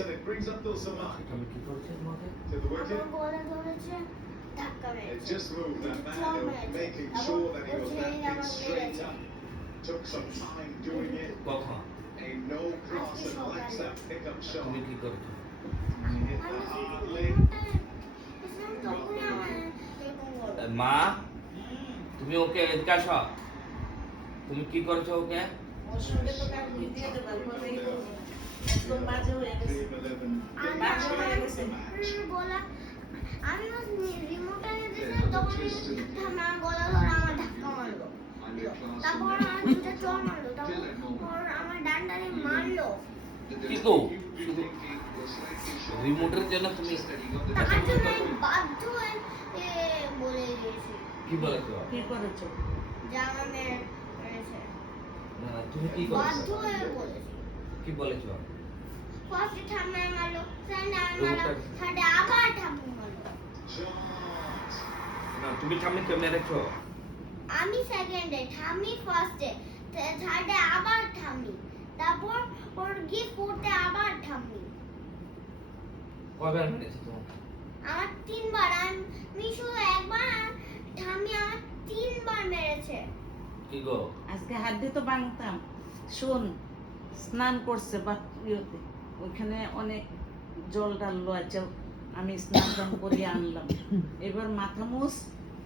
and it brings up Dulcimar আমি কি করছি তোমাকে? to the wicket. আমার গলা ধরেছে, ধাক্কা It মেরেছে। just moved that man চড় out, মেরেছে। making এবং sure that he O was ছেড়ে that আমার bit straight মেরেছে। up. Took some time doing it. কখন? A no cross and likes that pickup shot. তুমি কি করছো? He hit আমি that যখন hardly. রিমোটটা এসেছিলাম, তখনই আমার এরকম হলো। মা তুমি ওকে এদিকে আসো। তুমি কি করছো ওকে? ওর সঙ্গে তো কার ভিডিও দেব পরে একদম বাজে হয়ে গেছে। Team 11 আর বাজে হয়ে আমার গেছে। গলা, আমি রিমোটটা এনেছিলাম, তখনই আমার গলা ধরে আমার ধাক্কা মারলো। তারপর আমার দুটো চড় মারলো, তারপর আমার ডান্ডারে মারলো। কি গো? শুধু রিমোটের জন্য তুমি তার জন্য আমি বাধ্য হয়ে বলে দিয়েছি কি বলেছো? কি করেছো? যে আমার মেরেছে। না, তুমি কি বাধ্য করেছো? হয়ে বলেছি। কি বলেছো? ফার্স্টে ঠাম্মায় মারলো, সেকেন্ডে আমি মারলাম, থার্ডে আবার ঠাম্মা মারলো। shot. না, তুমি ঠাম্মিকে মেরেছো। আমি সেকেন্ডে, ঠাম্মি ফার্স্টে, থার্ডে আবার ঠাম্মি, তারপর ওর গিয়ে ফোর্থে আবার ঠাম্মি। কয়বার মেরেছো তোমাকে? আমার 3 বার, আমি শুধু একবার, আর ঠাম্মি আমার 3 বার মেরেছে। কি গো? আজকে হাত দিয়ে তো ভাঙতাম। শোন, স্নান করছে বা ইয়েতে, ওইখানে অনেক জল ডাললো আছে, আমি স্নান টান করিয়ে আনলাম। এবার মাথা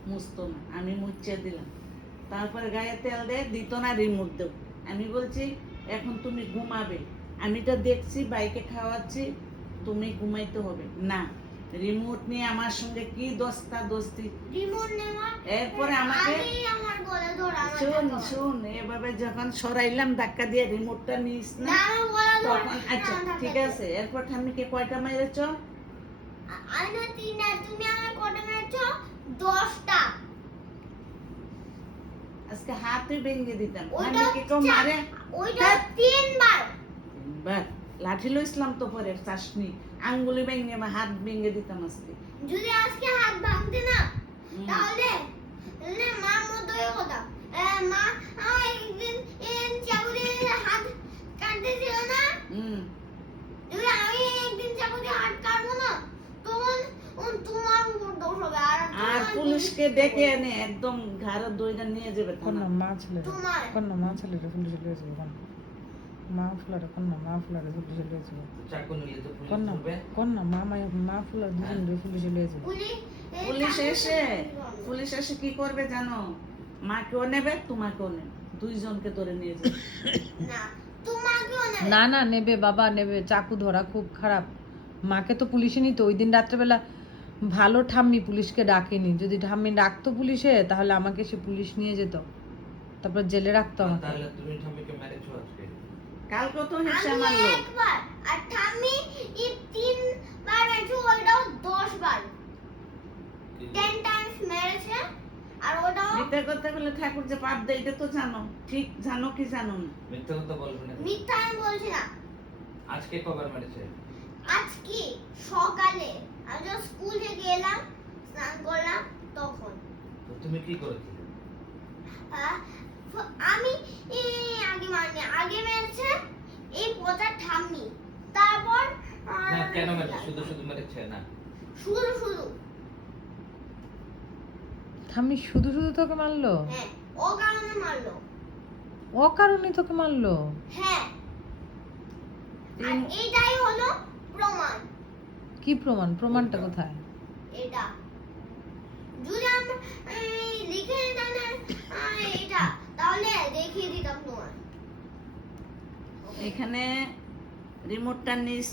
মুছতো না, আমি মুছে দিলাম। তারপরে গায়ে তেল দে, দিত না, রিমোট দেব। আমি বলছি এখন তুমি ঘুমাবে, আমি তো দেখছি বাইকে খাওয়াচ্ছি, তুমি ঘুমাইতে হবে না। রিমোট নিয়ে আমার সঙ্গে কি দোস্তি। রিমোট নেওয়ার এরপরে আমাকে আগেই আমার গলা ধরে আমার শুন ধাক্কা মারলো। শুন, এভাবে যখন সরাইলাম ধাক্কা দিয়ে, রিমোটটা নিস না, না আমার গলা ধরে তখন, আচ্ছা ধাক্কা ঠিক দিয়েছে। আছে। এরপর ঠাম্মিকে কয়টা মেরেছো? আমি না 3 আর তুমি আমার কটা মেরেছো? 10টা। আজকে হাতে ভেঙে দিতাম। ওইটা ঠাম্মিকে কেউ মারে? ওইটা 3 বার। বাহ, লাঠি লইছিলাম তো পরে চাশনি, আঙ্গুলি ভেঙে বা হাত ভেঙে দিতাম আজকে। যদি আজকে হাত ভাঙতে না, হুম। তাহলে মার মতো হয়ে কথা। মা আমার একদিন চাকু দিয়ে হাত কাটতে ছিল না, হুম। যদি আমি একদিন চাকু দিয়ে হাত কাটবো না, তখন তোমার উপর দোষ হবে। আর আর তোমার পুলিশকে ডেকে এনে একদম ঘাড়ে দইটা নিয়ে যাবে কোন থানা। মা ছেলে তোমার কোন মা ছেলে পুলিশে লিয়েছিল কোন মা ফুলারে কোন মা ফুলারে পুলিশে লিয়েছিল চাকু নিলে তো পুলিশ কোন ধরবে। মা ফুলার দুজন পুলিশে লিয়েছিল পুলিশ এসে কি করবে জানো? মাকেও নেবে, তোমাকেও নেবে, দুইজনকে ধরে নিয়ে যাবে। না, তোমাকেও নেবে। না নেবে বাবা, নেবে। চাকু ধরা খুব খারাপ। মাকে তো পুলিশে নিত। ওই দিন রাত্রেবেলা ভালো ঠাম্মি পুলিশকে ডাকেনি। যদি ঠাম্মি ডাকতো পুলিশে, তাহলে আমাকে সে পুলিশ নিয়ে যেত, তারপর জেলে রাখতো আমাকে। তাহলে তুমি ঠাম্মিকে মেরেছো আজকে। কালকে তো আমি হিংসা মারলো। একবার, আর ঠাম্মি এই 3 বার মেরেছে, ওইটাও 10 বার, কি গো? 10 টাইমস মেরেছে। আর ওটাও মিথ্যা কথা বলে ঠাকুর যে পাপ দেয়, এটা তো জানো। ঠিক জানো কি জানো না? মিথ্যা কথা বলবে না। মিথ্যা আমি বলছি না। আজকে কবার মেরেছে? আজকে সকালে আমি যখন স্কুল থেকে এলাম, স্নান করলাম, তখন তো তুমি কি করেছিলে? আহ, আমি আগে মারিনি, আগে মেরেছে এই পচা ঠাম্মি, তারপর না, কেন মেরেছে? শুধু মেরেছে না। শুধু ঠাম্মি শুধু তোকে মারলো? হ্যাঁ, ও কারণে মারলো। ও কারণে তোকে মারলো? হ্যাঁ, আর এইটাই হলো প্রমাণ। কি প্রমাণ? প্রমাণটা কোথায়? এটা যদি আমরা লিখে নিতাম না, এটা, তাহলে দেখিয়ে দিতাম তোমার। এখানে রিমোটটা নিস